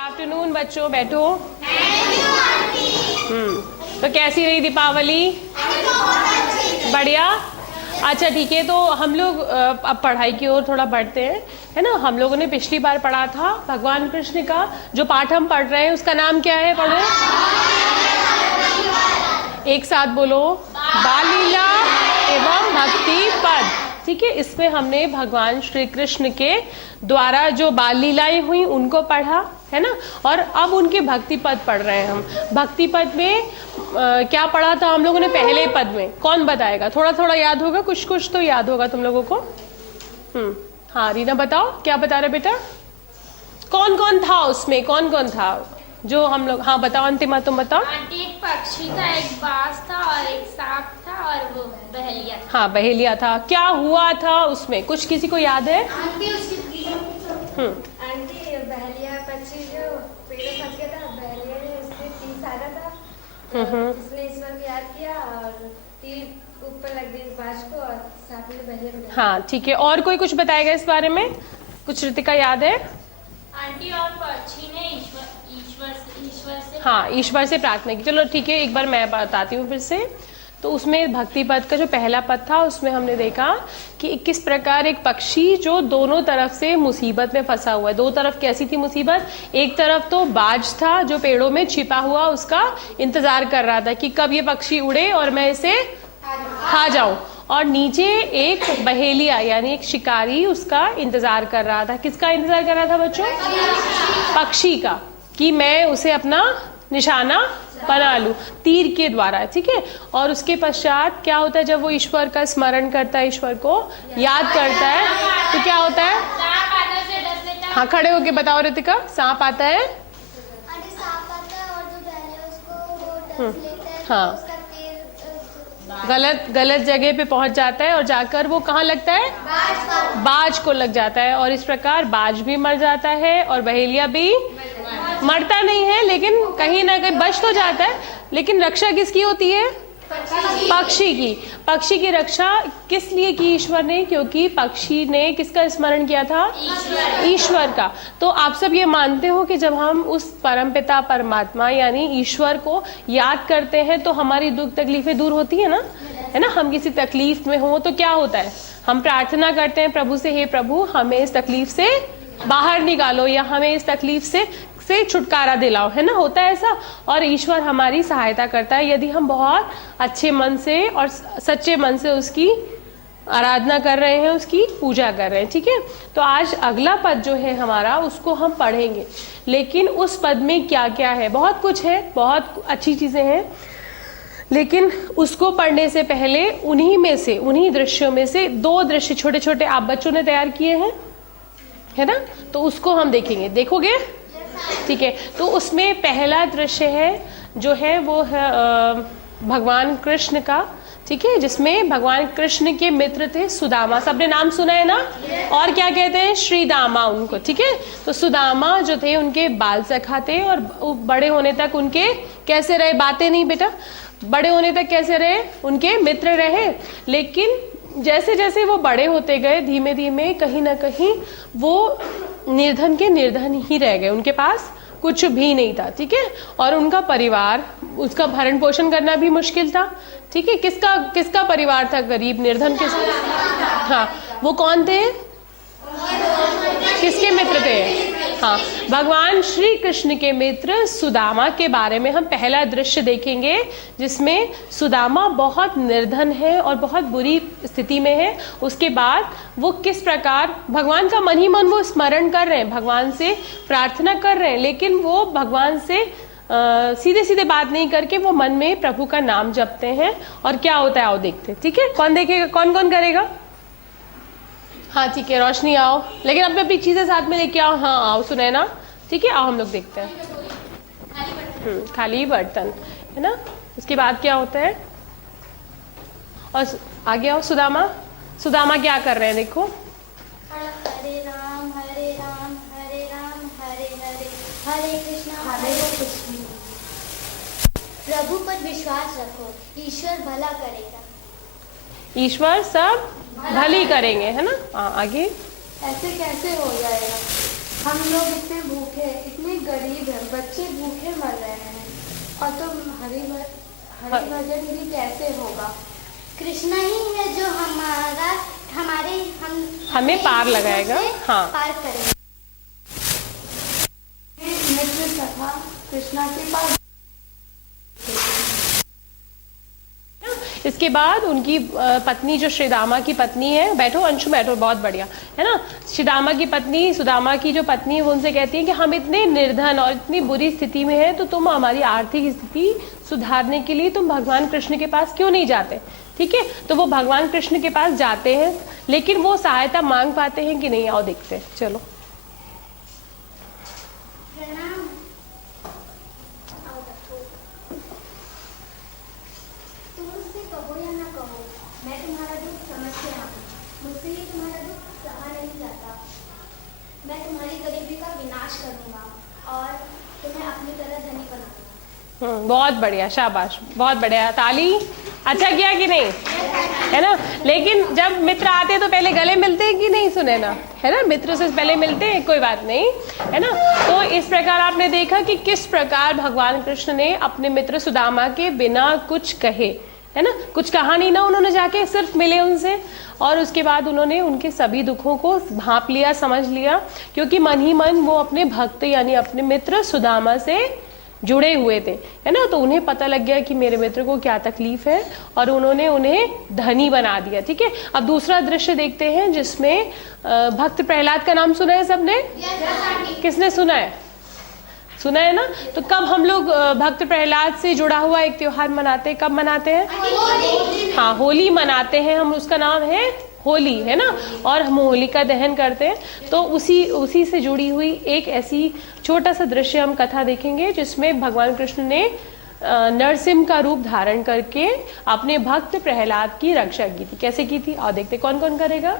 Afternoon बच्चों, बैठो। तो कैसी रही दीपावली? बढ़िया। अच्छा ठीक है, तो हम लोग अब पढ़ाई की ओर थोड़ा बढ़ते हैं, है ना। हम लोगों ने पिछली बार पढ़ा था भगवान कृष्ण का जो पाठ हम पढ़ रहे हैं उसका नाम क्या है? पढ़ो एक साथ बोलो, बाल लीला एवं भक्ति पद। ठीक है, इसमें हमने भगवान श्री कृष्ण के द्वारा जो बाल लीलाएं हुई उनको पढ़ा, है ना। और अब उनके भक्ति पद पढ़ रहे हैं हम। भक्ति पद में क्या पढ़ा था हम लोगों ने? पहले पद में कौन बताएगा? थोड़ा थोड़ा याद होगा, कुछ कुछ तो याद होगा तुम लोगों को। हाँ रीना बताओ, क्या बता रहे बेटा? कौन कौन था उसमें? कौन कौन था जो हम लोग? हाँ बताओ अंतिमा, तुम बताओ। आंटी, एक पक्षी था, एक बाज था और एक सांप था और वो बहेलिया था। हाँ बहेलिया था। क्या हुआ था उसमें? कुछ किसी को याद है? आंटी बहेलिया पक्षी जो पेड़ में फंस गया था, बहेलिया ने उससे तीर साधा था, उसने ईश्वर को याद किया और तीर ऊपर लग गई बाज को और सांप ने बहेलिया को। हाँ ठीक है, और कोई कुछ बताएगा इस बारे में? कुछ ऋतिका याद है? आंटी, और पक्षी ने ईश्वर से हाँ ईश्वर से प्रार्थना की। चलो ठीक है, एक बार मैं बताती हूँ फिर से। तो उसमें भक्ति पद का जो पहला पद था उसमें हमने देखा कि किस प्रकार एक पक्षी जो दोनों तरफ से मुसीबत में फंसा हुआ है। दो तरफ कैसी थी मुसीबत? एक तरफ तो बाज था जो पेड़ों में छिपा हुआ उसका इंतजार कर रहा था कि कब ये पक्षी उड़े और मैं इसे खा जाऊं, और नीचे एक बहेलिया यानी एक शिकारी उसका इंतजार कर रहा था। किसका इंतजार कर रहा था बच्चों? पक्षी का, कि मैं उसे अपना निशाना बना लूं तीर के द्वारा। ठीक है, और उसके पश्चात क्या होता है? जब वो ईश्वर का स्मरण करता है, ईश्वर को याद करता है, तो क्या होता है? सांप आता है, उसे डस लेता है। हाँ खड़े होके बताओ ऋतिका। सांप आता है, सांप आता है और जो बहेलिया उसको वो डस लेता है, हाँ। तो उसका तीर गलत जगह पे पहुंच जाता है और जाकर वो कहाँ लगता है? बाज को लग जाता है, और इस प्रकार बाज भी मर जाता है और बहेलिया भी मरता नहीं है, लेकिन कहीं ना कहीं बच तो जाता है। लेकिन रक्षा किसकी होती है? पक्षी की। पक्षी की रक्षा किस लिए की ईश्वर ने? क्योंकि पक्षी ने किसका स्मरण किया था? ईश्वर का। तो आप सब ये मानते हो कि जब हम उस परमपिता परमात्मा यानी ईश्वर को याद करते हैं तो हमारी दुख तकलीफें दूर होती है ना, है ना। हम किसी तकलीफ में हो तो क्या होता है? हम प्रार्थना करते हैं प्रभु से, हे प्रभु हमें इस तकलीफ से बाहर निकालो या हमें इस तकलीफ से छुटकारा दिलाओ, है ना। होता है ऐसा, और ईश्वर हमारी सहायता करता है यदि हम बहुत अच्छे मन से और सच्चे मन से उसकी आराधना कर रहे हैं, उसकी पूजा कर रहे हैं। ठीक है, तो आज अगला पद जो है हमारा उसको हम पढ़ेंगे। लेकिन उस पद में क्या क्या है? बहुत कुछ है, बहुत अच्छी चीजें हैं, लेकिन उसको पढ़ने से पहले उन्हीं दृश्यों में से दो दृश्य छोटे छोटे आप बच्चों ने तैयार किए हैं, है ना। तो उसको हम देखेंगे। देखोगे? ठीक है, तो उसमें पहला दृश्य है जो है वो है भगवान कृष्ण का। ठीक है, जिसमें भगवान कृष्ण के मित्र थे सुदामा। सबने नाम सुना है ना? और क्या कहते हैं? श्रीदामा उनको। ठीक है, तो सुदामा जो थे उनके बाल सखा थे और बड़े होने तक उनके कैसे रहे? बातें नहीं बेटा, बड़े होने तक कैसे रहे? उनके मित्र रहे। लेकिन जैसे जैसे वो बड़े होते गए धीमे धीमे कहीं ना कहीं वो निर्धन के निर्धन ही रह गए, उनके पास कुछ भी नहीं था। ठीक है, और उनका परिवार, उसका भरण पोषण करना भी मुश्किल था। ठीक है, किसका परिवार था गरीब निर्धन? हाँ, वो कौन थे? किसके मित्र थे? हाँ, भगवान श्री कृष्ण के मित्र सुदामा के बारे में हम पहला दृश्य देखेंगे, जिसमें सुदामा बहुत निर्धन है और बहुत बुरी स्थिति में है। उसके बाद वो किस प्रकार भगवान का मन ही मन वो स्मरण कर रहे हैं, भगवान से प्रार्थना कर रहे हैं, लेकिन वो भगवान से सीधे सीधे बात नहीं करके वो मन में प्रभु का नाम जपते हैं। और क्या होता है आओ देखते हैं। ठीक है, कौन देखेगा? कौन कौन करेगा? हाँ ठीक है, रोशनी आओ, लेकिन अपनी अपनी चीजें साथ में लेके आओ। हाँ आओ सुनैना। ठीक है, आओ हम लोग देखते हैं। खाली बर्तन, है ना। उसके बाद क्या होता है? और आगे आओ सुदामा। सुदामा क्या कर रहे हैं? देखो, हरे राम हरे राम हरे राम हरे हरे हरे कृष्ण। प्रभु पर विश्वास रखो, ईश्वर भला करेगा। ईश्वर सब भली करेंगे, है ना। आगे ऐसे कैसे हो जाएगा? हम लोग इतने भूखे, इतने गरीब हैं, बच्चे भूखे मर रहे हैं और तुम हरि भजन भी कैसे होगा? कृष्णा ही है जो हमें पार लगाएगा। हाँ, पार करेगा। मित्र सखा कृष्णा के पास। इसके बाद उनकी पत्नी जो श्रीदामा की पत्नी है, बैठो अंशु बैठो, बहुत बढ़िया है ना। श्रीदामा की पत्नी, सुदामा की जो पत्नी है, वो उनसे कहती है कि हम इतने निर्धन और इतनी बुरी स्थिति में हैं, तो तुम हमारी आर्थिक स्थिति सुधारने के लिए तुम भगवान कृष्ण के पास क्यों नहीं जाते? ठीक है, तो वो भगवान कृष्ण के पास जाते हैं, लेकिन वो सहायता मांग पाते हैं कि नहीं, आओ देखते हैं, चलो। मैं तुम्हारी गरीबी का विनाश करूंगा और तुम्हें अपनी तरह धनी बनाऊंगा। बहुत बढ़िया, शाबाश, बहुत बढ़िया, ताली। अच्छा किया कि नहीं, है ना। लेकिन जब मित्र आते हैं तो पहले गले मिलते हैं कि नहीं, सुने ना, है ना, मित्र से पहले मिलते हैं, कोई बात नहीं, है ना। तो इस प्रकार आपने देखा कि किस प्रकार भगवान कृष्ण ने अपने मित्र सुदामा के बिना कुछ कहे, है ना, कुछ कहा नहीं ना, उन्होंने जाके सिर्फ मिले उनसे और उसके बाद उन्होंने उनके सभी दुखों को भांप लिया, समझ लिया, क्योंकि मन ही मन वो अपने भक्त यानी अपने मित्र सुदामा से जुड़े हुए थे, है ना। तो उन्हें पता लग गया कि मेरे मित्र को क्या तकलीफ है और उन्होंने उन्हें धनी बना दिया। ठीक है, अब दूसरा दृश्य देखते हैं जिसमें भक्त प्रहलाद का नाम सुना है सबने? किसने सुना है? सुना है ना। तो कब हम लोग भक्त प्रहलाद से जुड़ा हुआ एक त्योहार मनाते हैं? कब मनाते हैं? हाँ, होली मनाते हैं हम, उसका नाम है होली, है ना। और हम होलिका दहन करते हैं, तो उसी से जुड़ी हुई एक ऐसी छोटा सा दृश्य हम कथा देखेंगे जिसमें भगवान कृष्ण ने नरसिंह का रूप धारण करके अपने भक्त प्रहलाद की रक्षा की थी। कैसे की थी, आओ देखते, कौन कौन करेगा?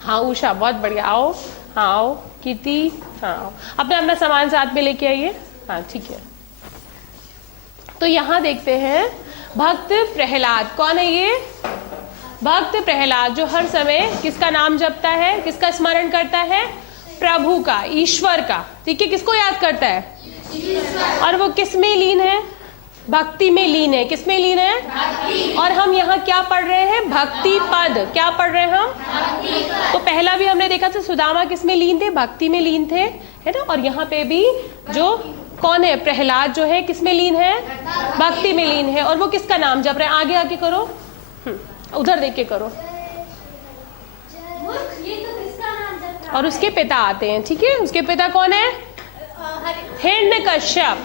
हाँ उषा, बहुत बढ़िया, आओ। हाँ आओ, कीर्ति, हाँ आओ, अपना अपना सामान साथ में लेके आइए। हाँ ठीक है, तो यहाँ देखते हैं भक्त प्रहलाद। कौन है ये? भक्त प्रहलाद, जो हर समय किसका नाम जपता है, किसका स्मरण करता है? प्रभु का, ईश्वर का। ठीक है, किसको याद करता है? और वो किस में लीन है? भक्ति में लीन है। किस में लीन है? भक्ति। और हम यहाँ क्या पढ़ रहे हैं? भक्ति पद। क्या पढ़ रहे हैं हम? भक्ति पद। तो पहला भी हमने देखा था, सुदामा किस में लीन थे? भक्ति में लीन थे, है ना। और यहाँ पे भी जो कौन है? प्रहलाद जो है किस में लीन है? भक्ति में लीन है। और वो किसका नाम जप रहे हैं? आगे आगे करो, उधर देख के करो। ये तो किसका नाम जप रहा है? और उसके पिता आते हैं। ठीक है, उसके पिता कौन है? हिरण्यकश्यप।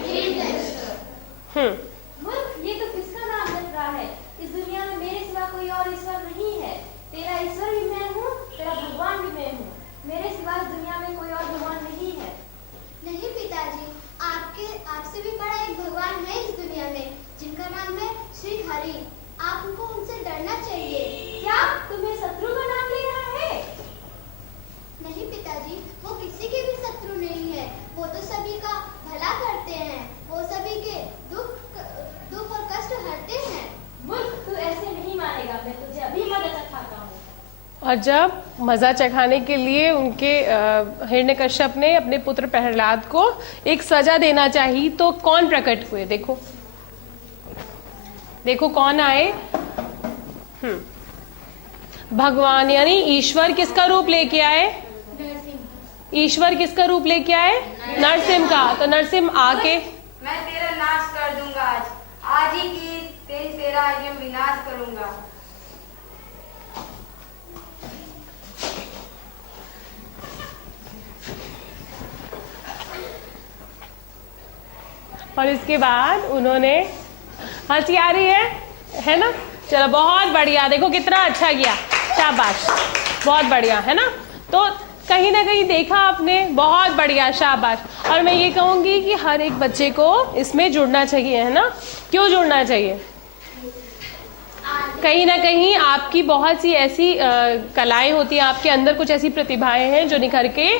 ये तो किसका नाम जप रहा है? इस दुनिया में मेरे सिवा कोई और ईश्वर नहीं है। तेरा ईश्वर भी मैं हूँ, तेरा भगवान भी मैं हूँ। मेरे सिवा इस दुनिया में कोई और भगवान नहीं है। नहीं पिताजी, आपसे भी बड़ा एक भगवान है इस दुनिया में, जिनका नाम है श्री हरि। आपको उनसे डरना चाहिए। क्या तुम्हें शत्रु का नाम ले रहा है? नहीं पिताजी, वो किसी के भी शत्रु नहीं है। वो तो सभी का भला करते हैं। वो सभी के दुख और कष्ट हरते हैं। मूर्ख, तू ऐसे नहीं मानेगा। मैं तुझे अभी मदद चखाता हूँ। और जब मजा चखाने के लिए उनके हिरण्यकश्यप ने अपने पुत्र प्रहलाद को एक सजा देना चाहिए, तो कौन प्रकट हुए? देखो देखो कौन आए? भगवान यानी ईश्वर किसका रूप लेके आए? ईश्वर किसका रूप लेके आए? नरसिंह का। तो नरसिंह आके, मैं तेरा नाश कर दूंगा, आज ही की तेरा ये विनाश करूंगा। और इसके बाद उन्होंने, हंसी आ रही है ना। चलो बहुत बढ़िया, देखो कितना अच्छा किया, शाबाश, बहुत बढ़िया, है ना। तो कहीं ना कहीं देखा आपने, बहुत बढ़िया, शाबाश। और मैं ये कहूंगी कि हर एक बच्चे को इसमें जुड़ना चाहिए, है ना। क्यों जुड़ना चाहिए? कहीं ना कहीं आपकी बहुत सी ऐसी कलाएं होती हैं, आपके अंदर कुछ ऐसी प्रतिभाएं हैं जो निखर के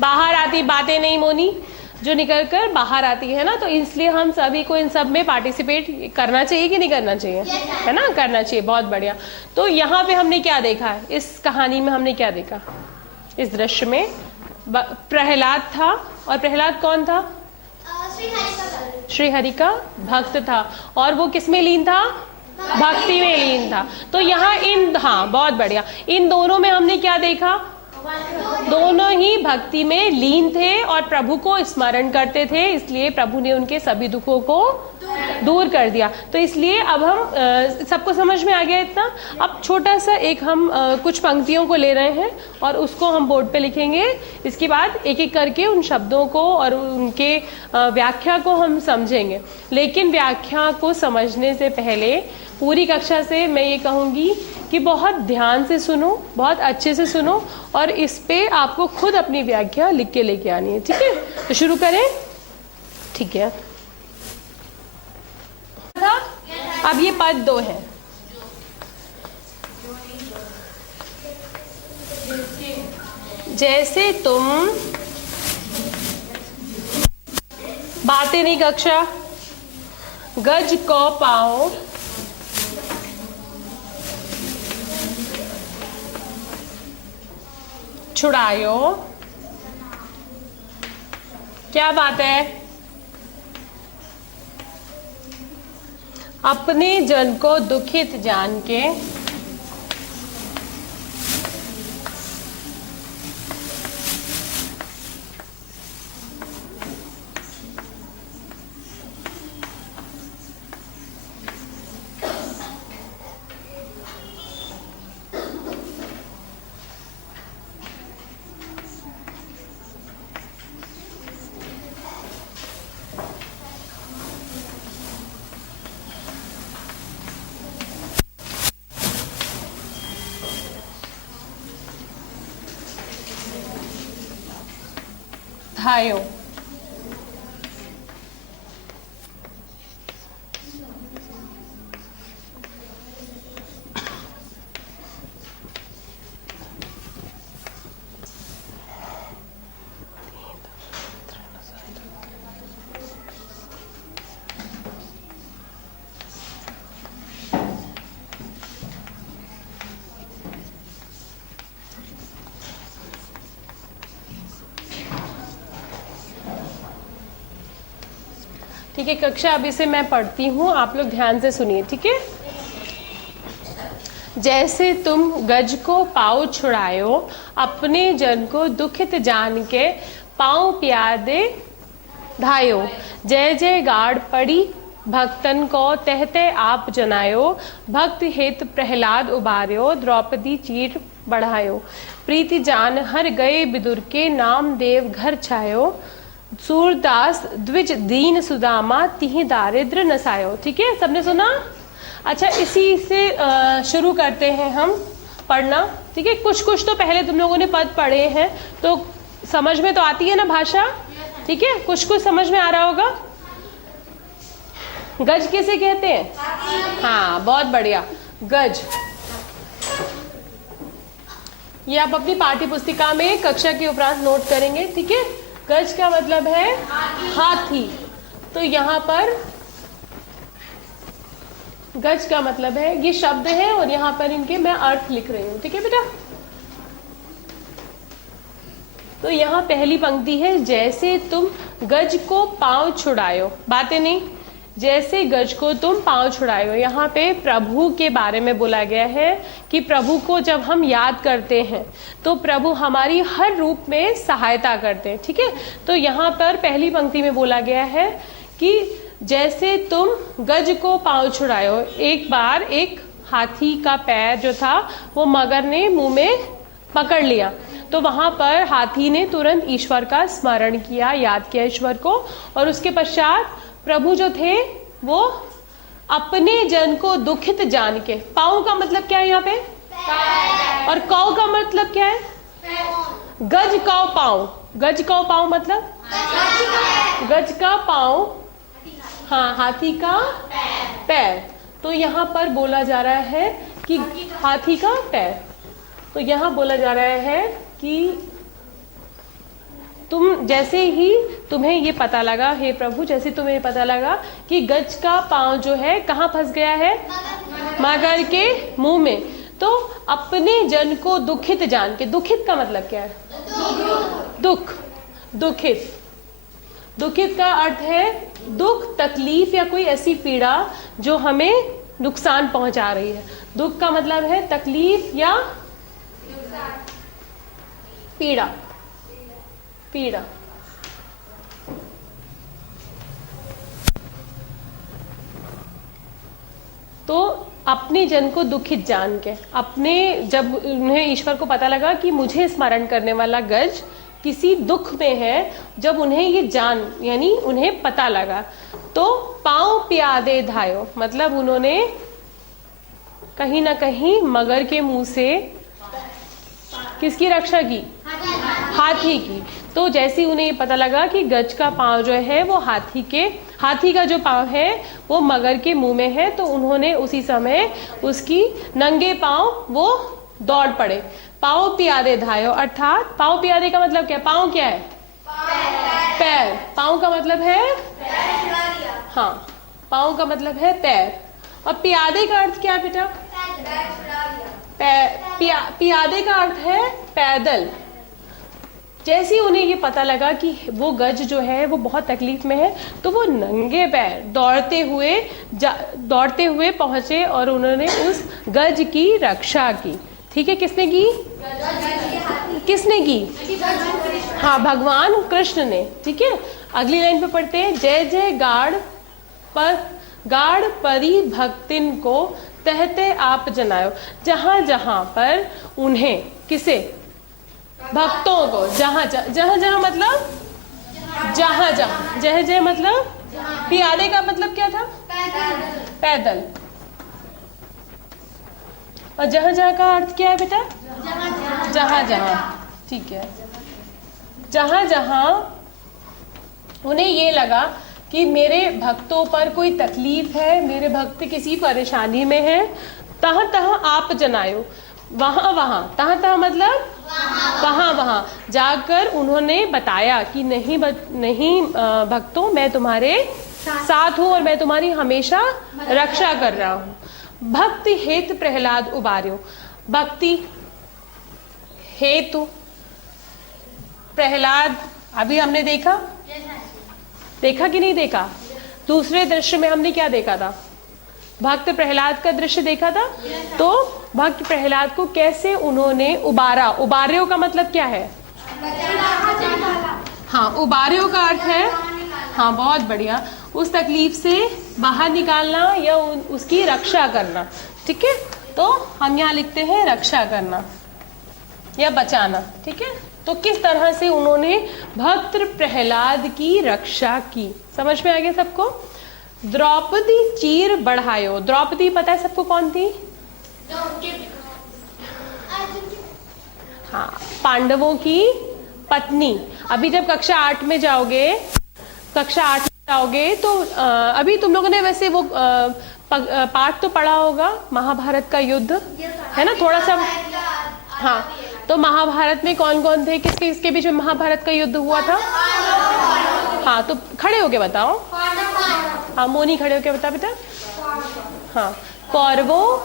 बाहर आती, बातें नहीं मोनी, जो निकल कर बाहर आती है ना। तो इसलिए हम सभी को इन सब में पार्टिसिपेट करना चाहिए कि नहीं करना चाहिए? है ना, करना चाहिए, बहुत बढ़िया। तो यहाँ पे हमने क्या देखा है? इस कहानी में हमने क्या देखा? इस दृश्य में प्रहलाद था, और प्रहलाद कौन था? श्री हरि का भक्त था, और वो किस में लीन था? भक्ति में लीन था। तो यहाँ हाँ बहुत बढ़िया, इन दोनों में हमने क्या देखा? दोनों ही भक्ति में लीन थे और प्रभु को स्मरण करते थे, इसलिए प्रभु ने उनके सभी दुखों को दूर कर दिया। तो इसलिए अब हम सबको समझ में आ गया इतना। अब छोटा सा एक हम कुछ पंक्तियों को ले रहे हैं और उसको हम बोर्ड पे लिखेंगे। इसके बाद एक एक करके उन शब्दों को और उनके व्याख्या को हम समझेंगे। लेकिन व्याख्या को समझने से पहले पूरी कक्षा से मैं ये कहूँगी कि बहुत ध्यान से सुनो, बहुत अच्छे से सुनो, और इस पे आपको खुद अपनी व्याख्या लिख के लेके आनी है। ठीक है, तो शुरू करें। ठीक है, अब ये पद 2 है। जैसे तुम बातें नहीं कक्षा, गज को पाओ छुड़ायो। क्या बात है? अपने जन को दुखित जान के धायो। ठीक है कक्षा, अभी से मैं पढ़ती हूँ, आप लोग ध्यान से सुनिए। ठीक है, जैसे तुम गज को पाँव छुड़ायो, अपने जन को दुखित जान के पाँव प्यादे धायो। जय जय गाड़ पड़ी भक्तन को तहते आप जनायो। भक्त हित प्रहलाद उबार्यो, द्रौपदी चीर बढ़ायो। प्रीति जान हर गए विदुर के, नाम देव घर छायो। सूरदास द्विज दीन सुदामा, तिहि दारिद्र नसायो। ठीक है, सबने सुना? अच्छा, इसी से शुरू करते हैं हम पढ़ना। ठीक है, कुछ कुछ तो पहले तुम लोगों ने पद पढ़े हैं, तो समझ में तो आती है ना भाषा? ठीक है, कुछ कुछ समझ में आ रहा होगा। गज किसे कहते हैं? हाँ, बहुत बढ़िया, गज। ये आप अपनी पाठ्य पुस्तिका में कक्षा के उपरांत नोट करेंगे। ठीक है, गज का मतलब है हाथी। तो यहाँ पर गज का मतलब है, ये शब्द है और यहाँ पर इनके मैं अर्थ लिख रही हूँ। ठीक है बेटा, तो यहाँ पहली पंक्ति है, जैसे तुम गज को पांव छुड़ायो। बातें नहीं, जैसे गज को तुम पांव छुड़ायो। यहाँ पे प्रभु के बारे में बोला गया है कि प्रभु को जब हम याद करते हैं तो प्रभु हमारी हर रूप में सहायता करते हैं। ठीक है, तो यहाँ पर पहली पंक्ति में बोला गया है कि जैसे तुम गज को पांव छुड़ायो। एक बार एक हाथी का पैर जो था वो मगर ने मुंह में पकड़ लिया, तो वहां पर हाथी ने तुरंत ईश्वर का स्मरण किया, याद किया ईश्वर को, और उसके पश्चात प्रभु जो थे वो अपने जन को दुखित जान के। पाँव का मतलब क्या है यहाँ पे? और कौ का मतलब क्या है? गज कौ पाँव। गज कौ पाँव मतलब गज का पाँव, हाँ, हाथी का पैर। तो यहाँ पर बोला जा रहा है कि हाथी का पैर, तो यहाँ बोला जा रहा है कि तुम जैसे ही तुम्हें ये पता लगा, हे प्रभु, जैसे तुम्हें पता लगा कि गज का पाँव जो है कहाँ फंस गया है? मगर के मुंह में, तो अपने जन को दुखित जान के। दुखित का मतलब क्या है? दुख, दुखित। दुखित का अर्थ है दुख, तकलीफ या कोई ऐसी पीड़ा जो हमें नुकसान पहुंचा रही है। दुख का मतलब है तकलीफ या पीड़ा, पीड़ा। तो अपने जन को दुखित जान के, अपने जब उन्हें ईश्वर को पता लगा कि मुझे स्मरण करने वाला गज किसी दुख में है, जब उन्हें ये जान यानी उन्हें पता लगा, तो पांव प्यादे धायो, मतलब उन्होंने कहीं ना कहीं मगर के मुंह से किसकी रक्षा की? हाथी की। तो जैसे उन्हें ये पता लगा कि गज का पांव जो है वो हाथी का जो पांव है वो मगर के मुंह में है, तो उन्होंने उसी समय उसकी नंगे पांव वो दौड़ पड़े। पांव प्यादे धायो, अर्थात पांव प्यादे का मतलब क्या? पांव क्या है? पैर। पांव का मतलब है हाँ, पांव का मतलब है पैर। और प्यादे का अर्थ क्या है बेटा? प्यादे का अर्थ है पैदल। जैसे ही उन्हें ये पता लगा कि वो गज जो है वो बहुत तकलीफ में है, तो वो नंगे पैर दौड़ते हुए पहुंचे और उन्होंने उस गज की रक्षा की। ठीक है, किसने की? किसने की? हाँ, भगवान कृष्ण ने। ठीक है, अगली लाइन पे पढ़ते हैं, जय जय गाड़ परी भक्तिन को तहते आप जनायो। जहां जहां पर उन्हें, किसे? भक्तों को। जहां जहां मतलब जहां जहां, जय जय मतलब प्यादे का मतलब क्या था? पैदल। और जहां जहां का अर्थ क्या है बेटा? जहां जहां। ठीक है, जहां जहां उन्हें ये लगा कि मेरे भक्तों पर कोई तकलीफ है, मेरे भक्त किसी परेशानी में है, तहां तहां आप जनायो। वहां वहां, तहां तहां मतलब वहां वहां जाकर उन्होंने बताया कि नहीं भक्तों, मैं तुम्हारे साथ हूं और मैं तुम्हारी हमेशा रक्षा कर रहा हूं। भक्ति हेतु प्रहलाद उबार्यो। भक्ति हेतु प्रहलाद, अभी हमने देखा कि नहीं देखा? दूसरे दृश्य में हमने क्या देखा था? भक्त प्रहलाद का दृश्य देखा था। तो भक्त प्रहलाद को कैसे उन्होंने उबारा। उबार्यो का मतलब क्या है? हाँ, उबार्यो का अर्थ है, हाँ बहुत बढ़िया, उस तकलीफ से बाहर निकालना या उसकी रक्षा करना। ठीक है, तो हम यहाँ लिखते हैं रक्षा करना या बचाना। ठीक है, तो किस तरह से उन्होंने भक्त प्रहलाद की रक्षा की, समझ में आ गया सबको? द्रौपदी चीर बढ़ायो। द्रौपदी पता है सबको कौन थी? हाँ, पांडवों की पत्नी। अभी जब कक्षा 8 में जाओगे तो अभी तुम लोगों ने वैसे वो पाठ तो पढ़ा होगा, महाभारत का युद्ध है ना, थोड़ा सा। हाँ, तो महाभारत में कौन कौन थे, किसके बीच में महाभारत का युद्ध हुआ था? हाँ, तो खड़े होके बताओ। हाँ, मोनी खड़े होके बता बेटा। हाँ, कौरवों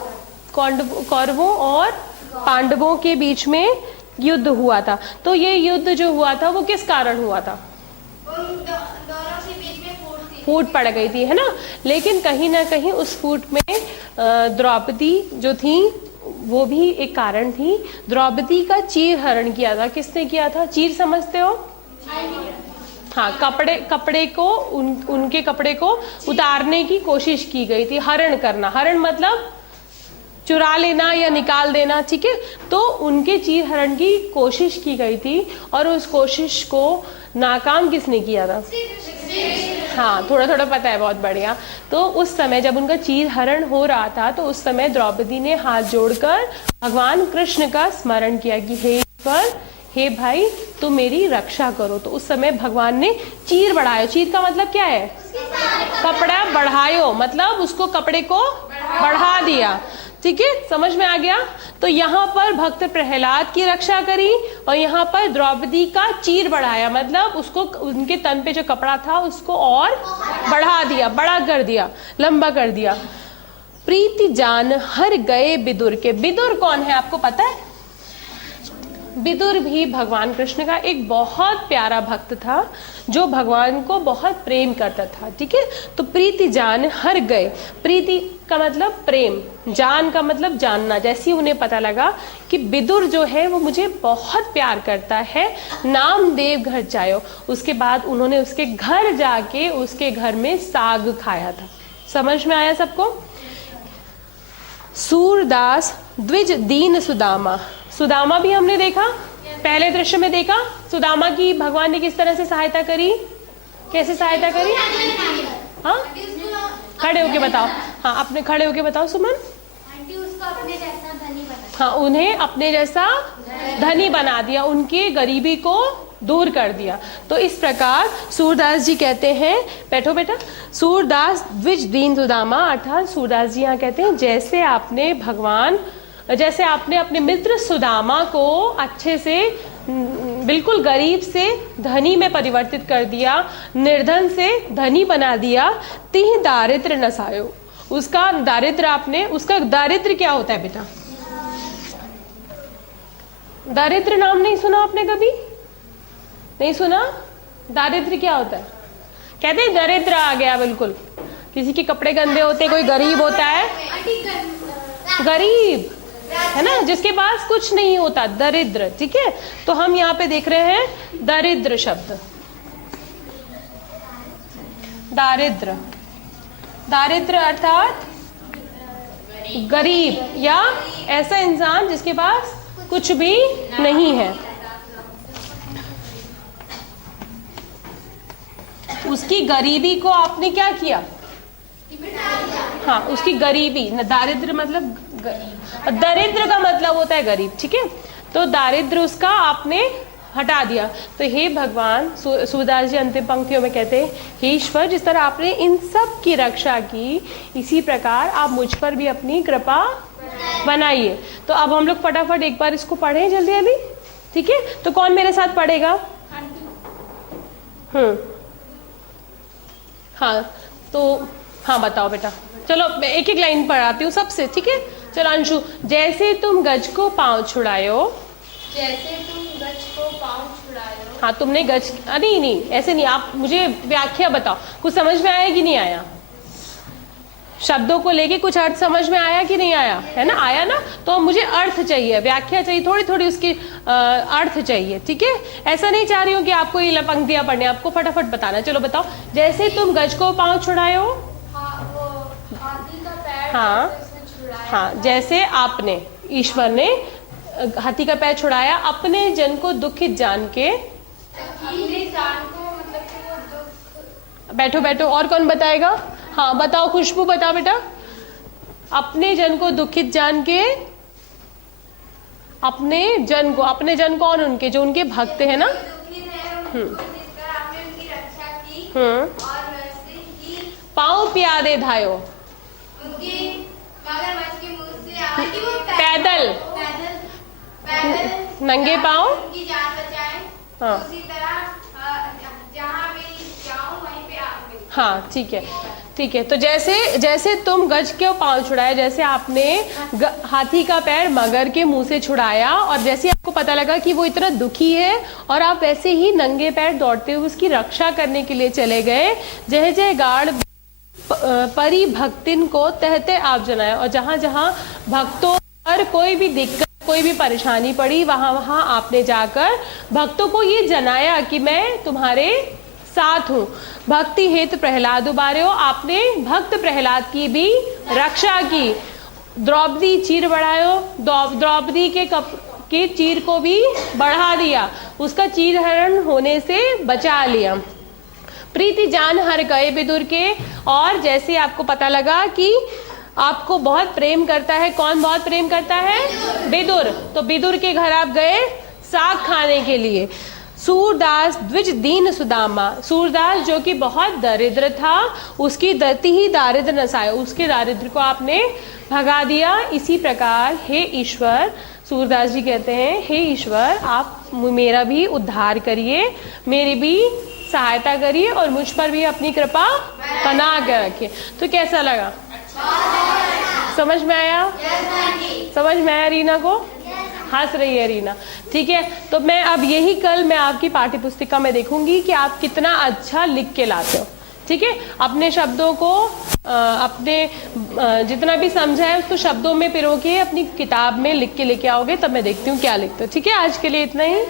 और पांडवों के बीच में युद्ध हुआ था। तो ये युद्ध जो हुआ था वो किस कारण हुआ था? दोनों के बीच में फूट पड़ गई थी, है ना। लेकिन कहीं ना कहीं उस फूट में द्रौपदी जो थी वो भी एक कारण थी। द्रौपदी का चीर हरण किया था। किसने किया था? चीर समझते हो? हाँ, कपड़े को उनके कपड़े को उतारने की कोशिश की गई थी। हरण करना, हरण मतलब चुरा लेना या निकाल देना। ठीक है, तो उनके चीर हरण की कोशिश की गई थी और उस कोशिश को नाकाम किसने किया था? हाँ, थोड़ा थोड़ा पता है, बहुत बढ़िया। तो उस समय जब उनका चीर हरण हो रहा था तो उस समय द्रौपदी ने हाथ जोड़कर भगवान कृष्ण का स्मरण किया कि हे ईश्वर, हे भाई, तुम मेरी रक्षा करो। तो उस समय भगवान ने चीर बढ़ाया। चीर का मतलब क्या है? कपड़ा बढ़ायो, मतलब उसको कपड़े को बढ़ा दिया। ठीक है, समझ में आ गया? तो यहाँ पर भक्त प्रहलाद की रक्षा करी और यहाँ पर द्रौपदी का चीर बढ़ाया, मतलब उसको, उनके तन पे जो कपड़ा था उसको और बढ़ा दिया, बड़ा कर दिया, लंबा कर दिया। प्रीति जान हर गए बिदुर के। बिदुर कौन है आपको पता है? विदुर भी भगवान कृष्ण का एक बहुत प्यारा भक्त था जो भगवान को बहुत प्रेम करता था। ठीक है, तो प्रीति जान हर गए। प्रीति का मतलब प्रेम, जान का मतलब जानना। जैसे ही उन्हें पता लगा कि विदुर जो है वो मुझे बहुत प्यार करता है, नामदेव घर जायो, उसके बाद उन्होंने उसके घर जाके उसके घर में साग खाया था। समझ में आया सबको? सूरदास द्विज दीन सुदामा। सुदामा भी हमने देखा, पहले दृश्य में देखा सुदामा की भगवान ने किस तरह से सहायता करी, कैसे सहायता करी? हाँ, खड़े होके बताओ। हाँ, अपने खड़े होके बताओ सुमन। आंटी उसको अपने जैसा धनी बना। हाँ, उन्हें अपने जैसा धनी बना दिया, उनकी गरीबी को दूर कर दिया। तो इस प्रकार सूरदास जी कहते हैं, बैठो बेटा, सूरदास द्विज दीन सुदामा, अर्थात सूरदास जी यहाँ कहते हैं जैसे आपने अपने मित्र सुदामा को अच्छे से बिल्कुल गरीब से धनी में परिवर्तित कर दिया, निर्धन से धनी बना दिया, तिह दारिद्र नसायो। उसका दारिद्र क्या होता है बेटा? दारिद्र नाम नहीं सुना आपने कभी? नहीं सुना? दारिद्र क्या होता है? कहते हैं दरिद्र आ गया, बिल्कुल किसी के कपड़े गंदे होते, कोई गरीब होता है, गरीब है ना, जिसके पास कुछ नहीं होता, दरिद्र। ठीक है, तो हम यहाँ पे देख रहे हैं दरिद्र शब्द। दारिद्र अर्थात गरीब या ऐसा इंसान जिसके पास कुछ भी नहीं है। उसकी गरीबी को आपने क्या किया? हाँ, उसकी गरीबी, दारिद्र मतलब दरिद्र का मतलब होता है गरीब। ठीक है, तो दारिद्र उसका आपने हटा दिया। तो हे भगवान, सूरदास जी अंतिम पंक्तियों में कहते हैं, हे ईश्वर, जिस तरह आपने इन सब की रक्षा की, इसी प्रकार आप मुझ पर भी अपनी कृपा बनाइए। तो अब हम लोग फटाफट एक बार इसको पढ़ें जल्दी जल्दी। ठीक है, तो कौन मेरे साथ पढ़ेगा? हाँ, तो हाँ बताओ बेटा। चलो एक एक लाइन पढ़ाती हूँ सबसे। ठीक है, चलो अंशु। जैसे तुम गज को पांव छुड़ायो, जैसे तुम गज को पांव छुड़ायो। हाँ, तुमने गज, नहीं ऐसे नहीं, आप मुझे व्याख्या बताओ, कुछ समझ में आया कि नहीं आया? शब्दों को लेके कुछ अर्थ समझ में आया कि नहीं आया? है ना, आया ना? तो मुझे अर्थ चाहिए, व्याख्या चाहिए, थोड़ी थोड़ी उसकी अर्थ चाहिए। ठीक है, ऐसा नहीं चाह रही हूँ कि आपको ये पंक्तियां पढ़नी, आपको फटाफट बताना। चलो बताओ। जैसे तुम गज को पांव छुड़ायो, हाथी का पैर हाँ छुड़ाया। हाँ, जैसे आपने, ईश्वर ने हाथी का पैर छुड़ाया अपने जन को दुखित जान के। अपने जान को मतलब कि वो दुख। बैठो बैठो, और कौन बताएगा? हाँ बताओ, खुशबू बताओ बेटा। अपने जन को दुखित जान के, अपने जन कौन? उनके जो उनके भक्त है ना। पाँव प्यादे धायो, पैदल नंगे पाँव, हाँ हाँ, ठीक है ठीक है। तो जैसे तुम गज के पांव छुड़ाए, जैसे आपने हाथी का पैर मगर के मुंह से छुड़ाया, और जैसे आपको पता लगा कि वो इतना दुखी है, और आप वैसे ही नंगे पैर दौड़ते हुए उसकी रक्षा करने के लिए चले गए। जय जय गाड़ परी भक्तिन को तहते आप जनाए, और जहां जहां भक्तों पर कोई भी दिक्कत, कोई भी परेशानी पड़ी, वहां वहां आपने जाकर भक्तों को ये जनाया कि मैं तुम्हारे साथ हूँ। भक्ति हेतु प्रहलाद उबार्यो, आपने भक्त प्रहलाद की भी रक्षा की। द्रौपदी चीर बढ़ायो, द्रौपदी के चीर को भी बढ़ा दिया, उसका चीर हरण होने से बचा लिया। प्रीति जान हर गए विदुर के, और जैसे आपको पता लगा कि आपको बहुत प्रेम करता है, कौन बहुत प्रेम करता है? विदुर। तो विदुर के घर आप गए साग खाने के लिए। सूरदास द्विज दीन सुदामा, सूरदास जो कि बहुत दरिद्र था, उसकी दति ही दारिद्र नसाए, उसके दारिद्र को आपने भगा दिया। इसी प्रकार हे ईश्वर, सूरदास जी कहते हैं, हे ईश्वर, आप मेरा भी उद्धार करिए, मेरी भी सहायता करिए, और मुझ पर भी अपनी कृपा बना कर रखिए। तो कैसा लगा? समझ में आया? समझ में आया रीना को? हंस रही है रीना। ठीक है, तो मैं अब यही कल मैं आपकी पाठ्य पुस्तिका में देखूंगी कि आप कितना अच्छा लिख के लाते हो। ठीक है, अपने शब्दों को अपने जितना भी समझा है उसको शब्दों में पिरो के अपनी किताब में लिख के लेके आओगे, तब मैं देखती हूँ क्या लिखते हो। ठीक है, आज के लिए इतना ही।